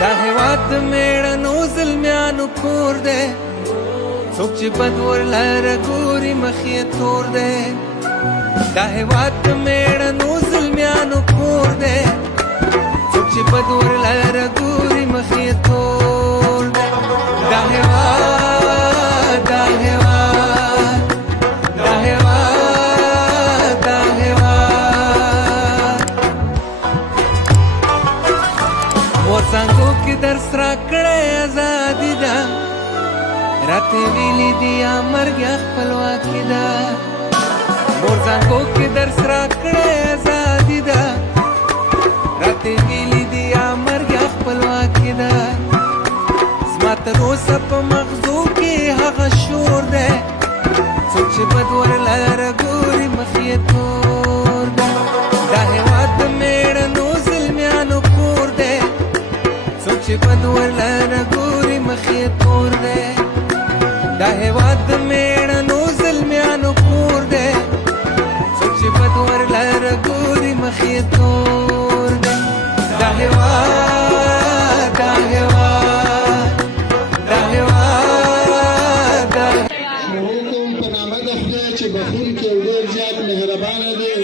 دا هیواد د میړنو زلمیانو کور دی څوک چې بد ورلره ګوري مخ یې تور دی دا هیواد د میړنو زلمیانو کور دی څوک چې بد ورلره ګوري مخ یې تور دی دا هیواد دا هیواد دا هیواد دا هیواد مور څنګو کې درس راکړی ازادي ده راته ویلي دي یا مرګ یا خپلواکي ده مور څنګو کې درس راکړی ازادي ده راته ویلي دي یا مرګ یا خپلواکي ده زما تر اوسه په مغزو کې هغه شور دی څوک چې بد ورلره ګوري مخ یې تور ده دا هیواد د میړنو زلمیانو کور دی څوک چې بد ورلره ګوري مخ یې تور دی دا هیواد د میړنو زلمیانو کور دی څوک چې بد ورلره ګوري مخ یې تور دی دا هیواد دا هیواد دا هیواد دا حکم په نامه د خدای چې بخونکی او ډېر زیات مهربانه دی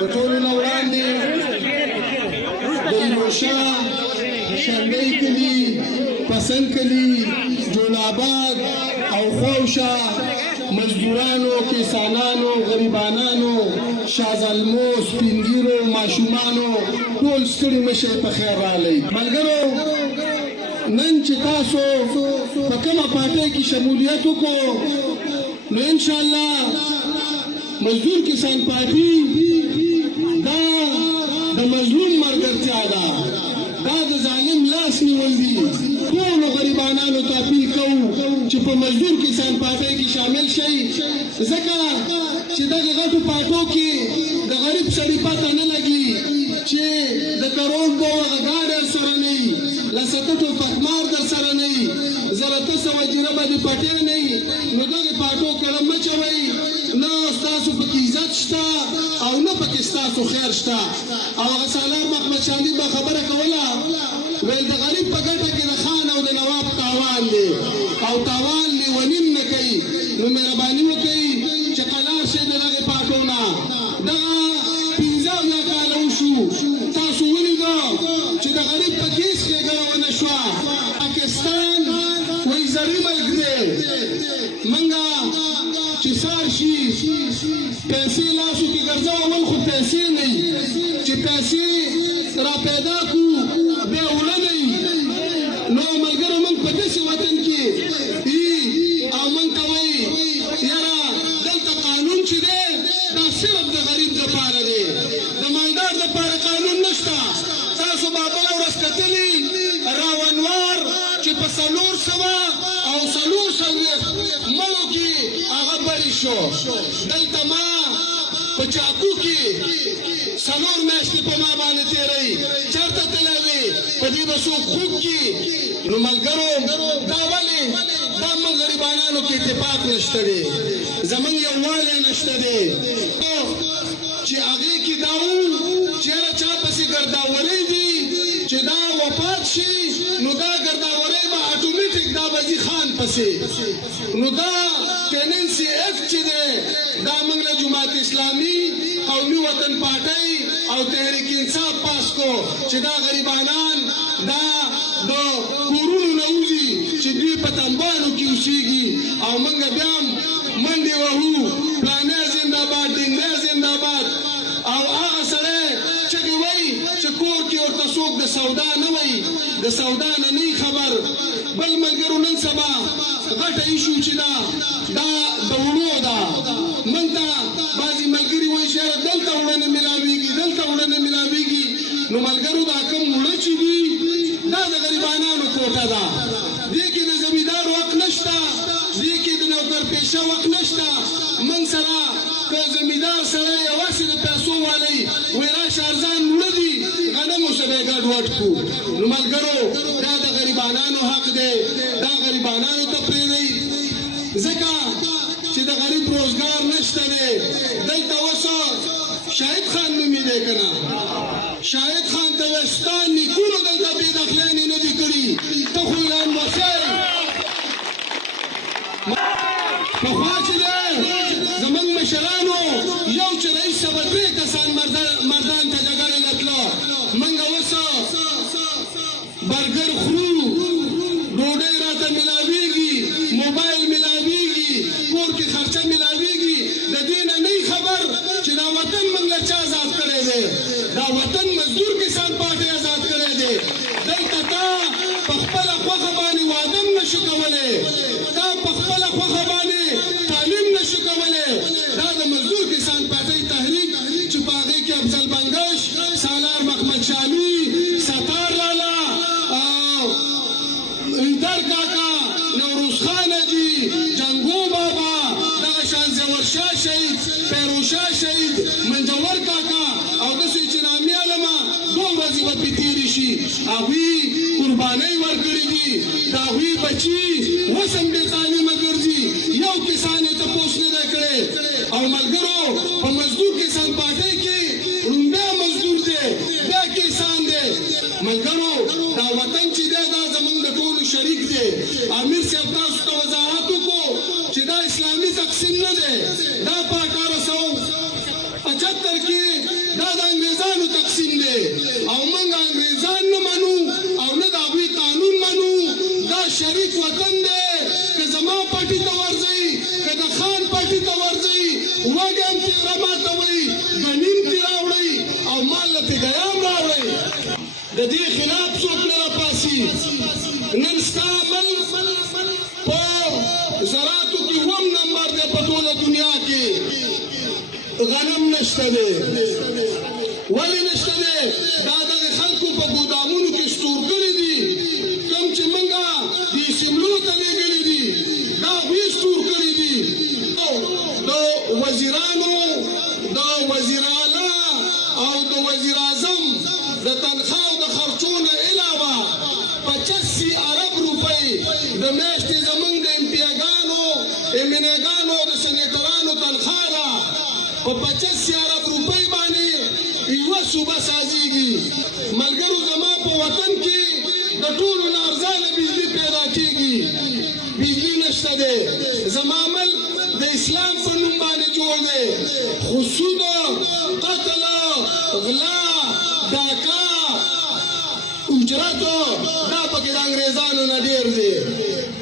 د ټولو نه وړاندې د یوشا شنډۍ کلي پسند کلي جولاباد او خوشا مزدورانو کسانانو غریبانانو شازلمو سپینګیرو ماشومانو ټول ستړي مشه په خیر راغلی ملګرو نن چې تاسو په کومه پارټۍ کې شمولیت وکړو نو انشاءالله مزدور کسان پارټي دا د مظلوم ملګرتیا ده دا د ظالم لاس نیول دي ټولو غریبانانو ته اپیل کوو چې په مزدور کسان پارټۍ کې شامل شئ ځکه چې دغه غټو پارټو کې د غریب سړي پته نه لګي چې د کروڑ هغه ګاډی سره نه وي لسکټو پتمار در سره نه وي زرته سوه جربه د پټۍ نه وي نو دغې پارټو کړه مه چوئ نه ستاسو پکې عزت شته او نه پکې ستاسو خیر شته او هغه سالار محمد شاندي به خبره کوله ویل د غریب په ګټه کې د خان او د نواب تاوان دی او تاوان لیونیم نه کوي نو مهرباني وکړئ چې قلار شئ د دغې پارټو نه دغه 15 کاله وشو تاسو ولیدو چې د غریب په کیس ښېګړه ونه شوه پاکستان وایي زري ملک دی منګه چې سار شي پیسې لاسو کې ګرځو اول خو پیسې نه وي چې پیسې را پیدا کړو بیا وړه نه وي نو ملګرو موږ په داسې وطن کې او موږ ته وایي یاره دلته قانون چې دی دا صرف د غریب دپاره دی د مالدار دپاره قانون نشته تاسو به بله ورځ کتلي راونوار چې په 400 او 440 مړو کې هغه بری شو دلته ما په چاکو کې 4 میاشتې په ما باندې تېروي چېرته تللی وې په دې به څوک خوب کي نو ملګرو دا ولې دا موږ غریبانانو کې اتفاق نشته دی زموږ یووالی نشته دی چې هغې کې دا و چېره چا پسې ګرداورۍ دي چې دا وفات شي نو دا ګرداورۍ به اټومیټک دا به ځي خان پسې نو دا ټیننسي ایکټ چې دی دا موږ له جماعت اسلامي قومي وطن پارټۍ او تحریک انصاف پاس کو چې دا غریبانان دا د کورونو نه وځي چې دوی په تنبانو کې اوسېږي او موږ بیا هم منډې وهو پلانی زندهباد ډنګری زندهباد او هغه سړی چغې وایي چې کور کې ورته څوک د سودا نه وایي د سودا نه نه خبر بل ملګرو نن سبا غټه ایشو چې دا د وړو ده موږ ته بعضې ملګري وایي چې یاره دلته وړه نه میلاوېږي دلته وړه نه میلاوېږي نو ملګرو دا کوم وړه چې دي دا د غریبانانو کوټه ده دې کې د زمیندار وخت نشته دې کې د نوکر پیشه وخت نشته موږ سره که زمیندار سره یوازې د پیسو والی وایي راشه ارزان وړه دي غنمو سره یې ګډوډ کړو نو ملګرو دا د غریبانانو حق دی دا غریبانانو ته پرېږدئ ځکه چې د غریب روزګار نشته دی دلته اوس شاهد خان نومې دی که نه شاهد خان چا آزاد کړی دی؟ دا وطن مزدور کسان پارټۍ آزاد کړی دی. دلته تا په خپله خوښه باندې واده هم نشو کولی، تا په خپله خوښه باندې تعلیم نشو کولی. دا د مزدور کسان پارټۍ تحریک چې په هغې کې افضل بنګش، سالار محمد شالي، ستار لالا، ایدر کاکا، نوروز خان حاجي، جنګو بابا، دغه شان زور شاه شهید، پیروز شاه شهید، منجور کاکا او داسې چې نامي علمه 2 ورځې به پرې تېرې شي، هغوی قربانۍ ورکړي دي. د هغوی بچي اوس هم بې تعلیمه ګرځي، یو کسان یې تپوس نه دی کړی. او ملګرو په مزدور کسان پارټۍ کې لومړی مزدور دی، بیا کسان دی. ملګرو دا وطن چې دی دا زموږ د ټولو شریک دی. امیر صاحب تاسو ته وضاحت وکړو چې دا اسلامي تقسیم نه دی، دا په 1875 کې دا د انګریزانو تقسیم دی او موږ انګریزان نه منو او نه د هغوی قانون منو. دا شریک وطن دی. که زما پټي ته ورځئ، که د خان پټي ته ورځئ، وږی هم تېره ماتوئ، ګنیم ترې راوړئ او مال له تېږیا هم راوړئ. د دې خلاف څوک نه راپاڅي. نن ستا ملک په زراعتو کې 2 نمبر دی په ټوله دنیا کې. غنم نشته دی. ولې نشته دی؟ دا دغه خلکو په ګودامونو کې سټور کړي دي. کوم چې موږ د سیملو ته لېږلي دي دا هغوی سټور کړي دي. د وزیرانو، د وزیر اعلی او د وزیر اعظم د تنخواه او د خرچو نه علاوه 85 ارب روپۍ د میاشتې زموږ د امپیاګانو، امینېګانو او د سینیټرانو تنخواه ده. په 85 ارب روپۍ باندې یوه صوبه سازیږي. ملګرو زما په وطن کې د ټولو نه ارزانه بجلي پیدا کېږي. بجلي نشته دی. زما ملک د اسلام په نوم باندې جوړ دی، خو سود، قتل، غلا، ډاکه، اجرت دا پکې د انګریزانو نه ډېر دی.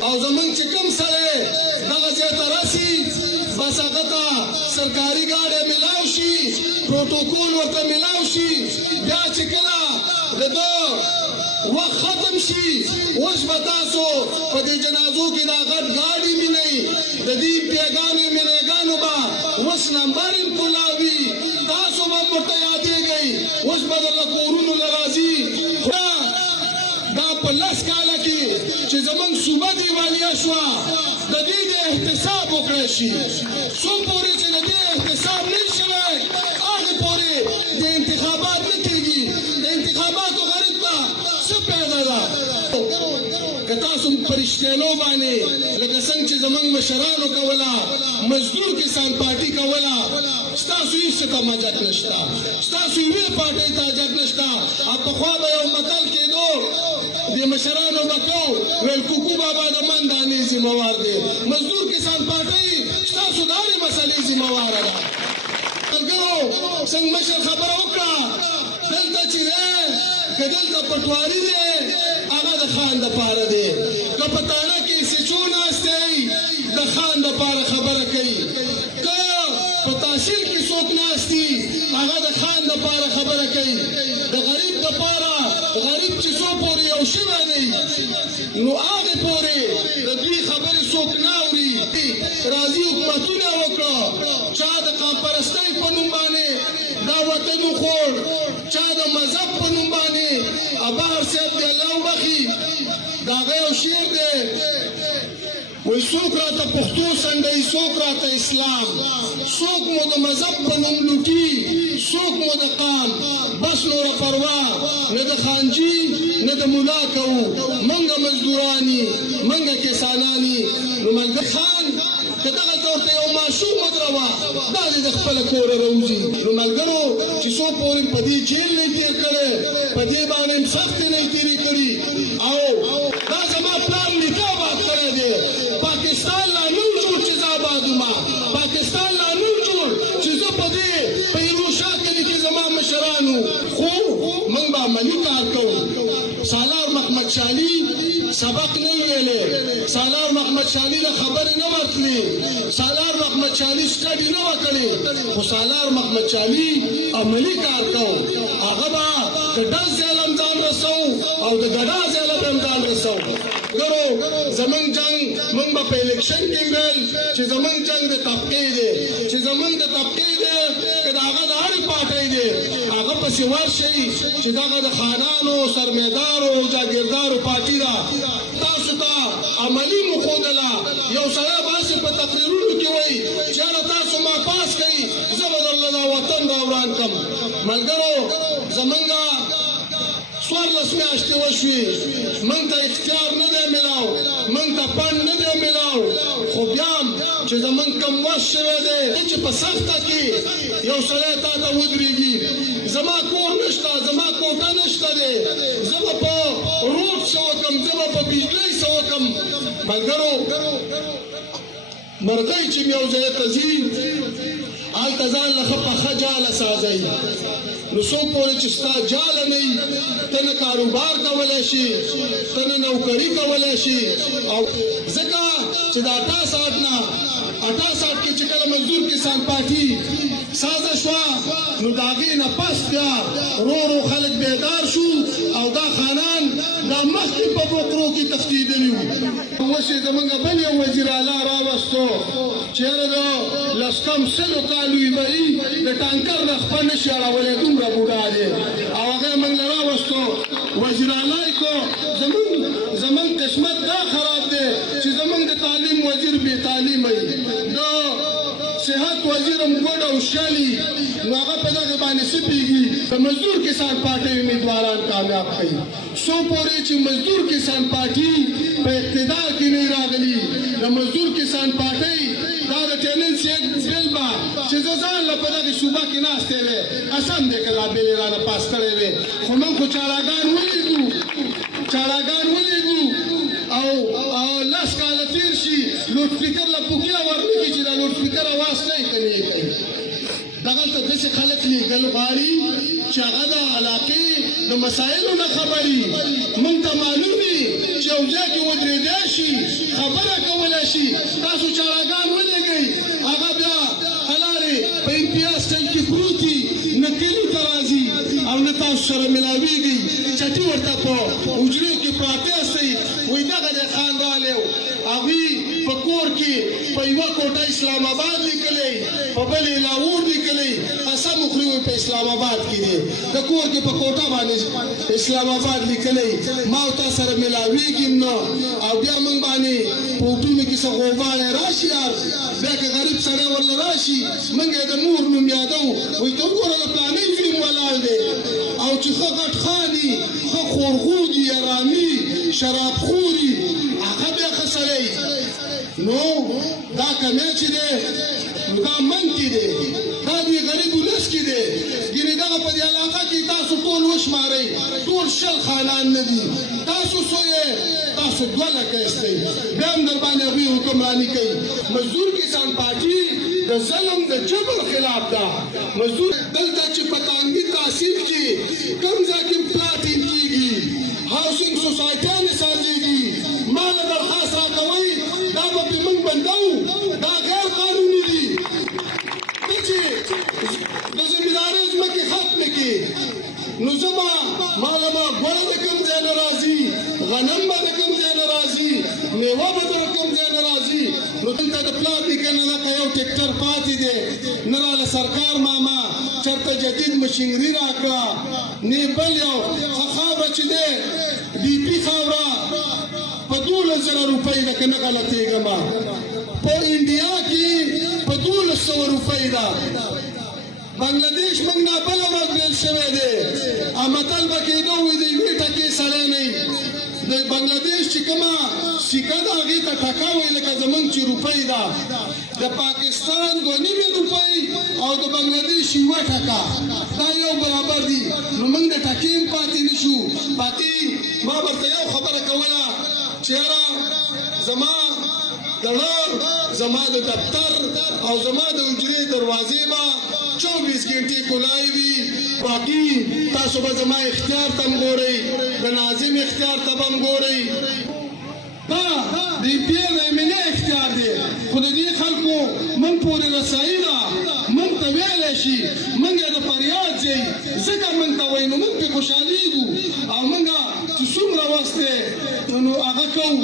او زموږ چې کوم سړی دغه ځای ته رسي بس هغه ته سرکاري ګاډی میلاو شي، پروټوکول ورته میلاو شي. بیا چې کله د ده وخت ختم شي اوس به تاسو په دې جنازو کې دا غټ ګاډي وینئ. د دې پیګانې مینېګانو به اوس نمبر انقلابي، تاسو به ورته یادېږئ. اوس به درله کورونو له راځي. دا په 10 کاله کې چې زموږ صوبه دیوالیه شوه د دې د احتساب وکړی شي. څو پورې چې د دې احتساب نه شوی هغې پورې د انتخابات نه کېږي. د انتخاباتو غرض ته څه پیدا ده؟ که تاسو په رښتینو باندې لکه څنګه چې زموږ مشرانو کوله، مزدور کسان پارټي کوله، ستاسو هېڅ څه ته حاجت نشته، ستاسو یوې پارټۍ ته حاجت نشته. پخوا به یو متل کېدو د مشرانو به کو ویل کوکو بابا د من دانې ذمهوار دی. مزدور کسان پارټۍ ستاسو د هرې مسلې ذمهواره ده. ملګرو څنګه مشر خبره وکړه دلته چې دی که دلته پټواري دی هغه د خان دپاره دی، که په تاڼه کې سچو ناست دی د خان دپاره خبره کوي، که په تحصیل کې څوک ناست دي هغه د خان دپاره خبره کوي. د غریب دپاره غریب چې څو پورې یو شوی دی نو هغې پورې د دوی خبرې څوک نه اوري. راځي حکومتونه وکړه، چا د قام پرستۍ په نوم باندې دا وطن وخوړ، چا د مذهب په نوم باندې. بهر صاحب دې الله وبخي د هغه یو شعر دی وایي څوک راته پښتو سنډوي، څوک راته اسلام، څوک مو د مذهب په نوم لوټي، څوک مو د قام. بس نوره پروا نه د خانجي نه د ملا کوو، موږ مزدوراني موږ کساناني. نو ملګر خان که دغلته ورته یو ماشوم ودروه دا دې د خپله کوره راوځي. نو ملګرو چې څو پورې په دې جیل نه یې تېر کړی، په دې باندې هم سختې نه یې تېرې کړي. او دا زما پلار نیکه آباد کړی دی. پاکستان لا نه و جوړ چې زه آباد ومه، پاکستان لا نه و جوړ چې زه په دې په هیروشا کلي کې زما مشرانو. خو موږ به عملي کار کوو. سالار محمد شالي سبق نه ویلی، سالار محمد محمد شالي له خبرې نه ورکړې، سالار محمد شالي سټډي نه وکړې، خو سالار محمد شالي عملي کار کو. هغه به د ډز ځای له هم ځان رسو او د ګډا ځای له هم ځان رسو. ګورو زمونږ جنګ مونږ به په الیکشن کې ویل چې زمونږ جنګ د طبقې دی، چې زمونږ د طبقې دی که د هغه د هرې پارټۍ دی هغه پسې ورشئ چې دغه د خانانو سرمایدارو جاګیردارو پارټي ده. تاسو ته عملي مو ښودله. یو سړی باسي په تقریرونو کې وایي چې یاره تاسو ما پاس کوئ زه به درله دا وطن را وران کړم. ملګرو زمونږ 14 میاشتې وشوې، موږ ته اختیار نه دی میلاو، موږ ته فنډ نه دی میلاو، خو بیا هم چې زمونږ کم وس شوی دی چې په سخته کې یو سړی تا ته ودرېږي، زما کور نشته، زما کوټه نشته دی، زه به په روډ څه وکړم، زه به په بجلۍ څه وکړم. ملګرو مرغۍ چې یو ځای ته ځي هلته ځان له ښه پخه جاله سازئ. نو څو پورې چې ستا جاله نه وي ته نه کاروبار کولی شي، ته نه نوکري کولی شي. او ځکه چې د 68 نه 68 کې چې کله مزدور کسان پارټي سازه شوه نو د هغې نه پس بیا ورو ورو خلک بیدار شو او دا خانان دا مخکې په بوقرو کې تښتېدلي وو. اوس یې زمونږ بل یو وزیر اعلی راوستو چې یاره د لس کم سلو کالو یې به وي د ټانکر نه خپه نه شي اړولی، دومره بوډا دی او هغه یې موږ له راوستو وزیر اعلی کو. زمونږ قسمت دا خراب دی چې زمونږ د تعلیم وزیر بې تعلیمه وي، د صحت وزیر هم ګوډ او شالي، نو هغه په دغه باندې څه پوهېږي. د مزدور کسان پارټۍ امیدواران کامیاب کوي. څو پورې چې مزدور کسان پارټي په اقتدار کې نه راغلي، د مزدور کسان پارټۍ دا د ټیننسي ایکټ بل به چې زه ځان له په دغې صوبه کې ناستی وی قسم دی که لا بل یې رانه پاس کړی وی، خو موږ خو چاړهګان ولیدو او 10 کاله تېر شي لوډ سپیکر له پوکیا ورنکړي چې دا لوډ سپیکر اواز نه یې کوي. دغلته داسې خلک لیږل غواړي چې هغه د علاقې د مسایلو نه خبري. موږ ته معلوم وي چې یو ځای کې ودرېدی شي خبره کولی شي، تاسو چاړهګان ولېږئ هغه بیا هلارې په امتیاز سټایل کې پروت دي، نه کلي ته راځي او نه تاسو سره ملاوېږئ، چټي ورته په حجرو کې پراته یاستئ. وایي دغه دی خان رالی و، هغوی په کور کې په یوه کوټه اسلام آباد لیکلی، په بلې لاهور لیکلی، قسم وخوري وایي په اسلام آباد کې دی، د کور کې په کوټه باندې اسلام آباد لیکلی. ما او تا سره ملاوېږي نه او بیا موږ باندې په اوټونو کې څه غوباړی راشي یار، بیا که غریب سړی ورله راشي موږ یې د مور نوم یادوو، وایي ته وګوره د پلانۍ زوی م ولاړ دی او چې ښه غټ خاني ښه خورغوږي ارامي شرابخوري هغه بیا ښه سړی. نو دا کمی چې دی نو دا من کې دی، دا د غریبو لس کې دی. ګینې دغه په دې علاقه کې تاسو ټول وشمارئ ټول 20 خانان نه دي، تاسو څو یې؟ تاسو 2 لکه یاستئ، بیا هم در باندې هغوی حکمراني کوي. مزدور کسان پارټي د ظلم د جبر خلاف ده. مزدور دلته چې په تانګي تحصیل کې کوم ځای کې پلاټین کېږي، هاوسینګ سوسایټیانې سازېږي، ما له درخواست راکوئ دا به پرې موږ بندوو، دا غیر قانوني دي. ته چې د زمیندارۍ ځمکې ختمې کړې نو زه به ماله به ګوړه د کوم ځای نه راځي، غنم به د کوم ځای نه راځي، میوه به د کوم ځای نه راځي. نو دلته د پلار نیکه نه دغه یو ټیکټر پاتې دی، نه راله سرکار ماما چېرته جدید مشینري راکړه، نه بل یو ښه خاوره چې دی ډي پي خاوره په 12,000 روپۍ ده که نه غلطېږم، په انډیا کې په 1,200 روپۍ ده. بنګلادیش موږ نه بله ورځ بیل شوی دی، متل به کېدو وایي د یوې ټکې سړی نه وي. د بنګلادیش چې کومه سکه ده هغې ته ټکه وایي لکه زمونږ چې روپۍ ده. د پاکستان 2.5 روپۍ او د بنګلادیش 1 ټکه دا یو برابر دي. نو موږ د ټکې هم پاتې نه شو. پاتې ما ورته یو خبره کوله چې یاره زما دړه زما د دفتر او زما د حجرې دروازې به 24 ګنټې کولای وي. باقي تاسو به زما اختیار ته هم ګورئ، د ناظم اختیار ته به هم ګورئ. دا د پی د امنه اختیار دی خو د دې خلکو موږ پورې رسایي ده موږ ته ویلی شي موږ یې د فریاد ځای ځکه موږ ته وایي نو موږ پرې خوشحالېږو او موږ چې څومره وخت دی نو هغه کوو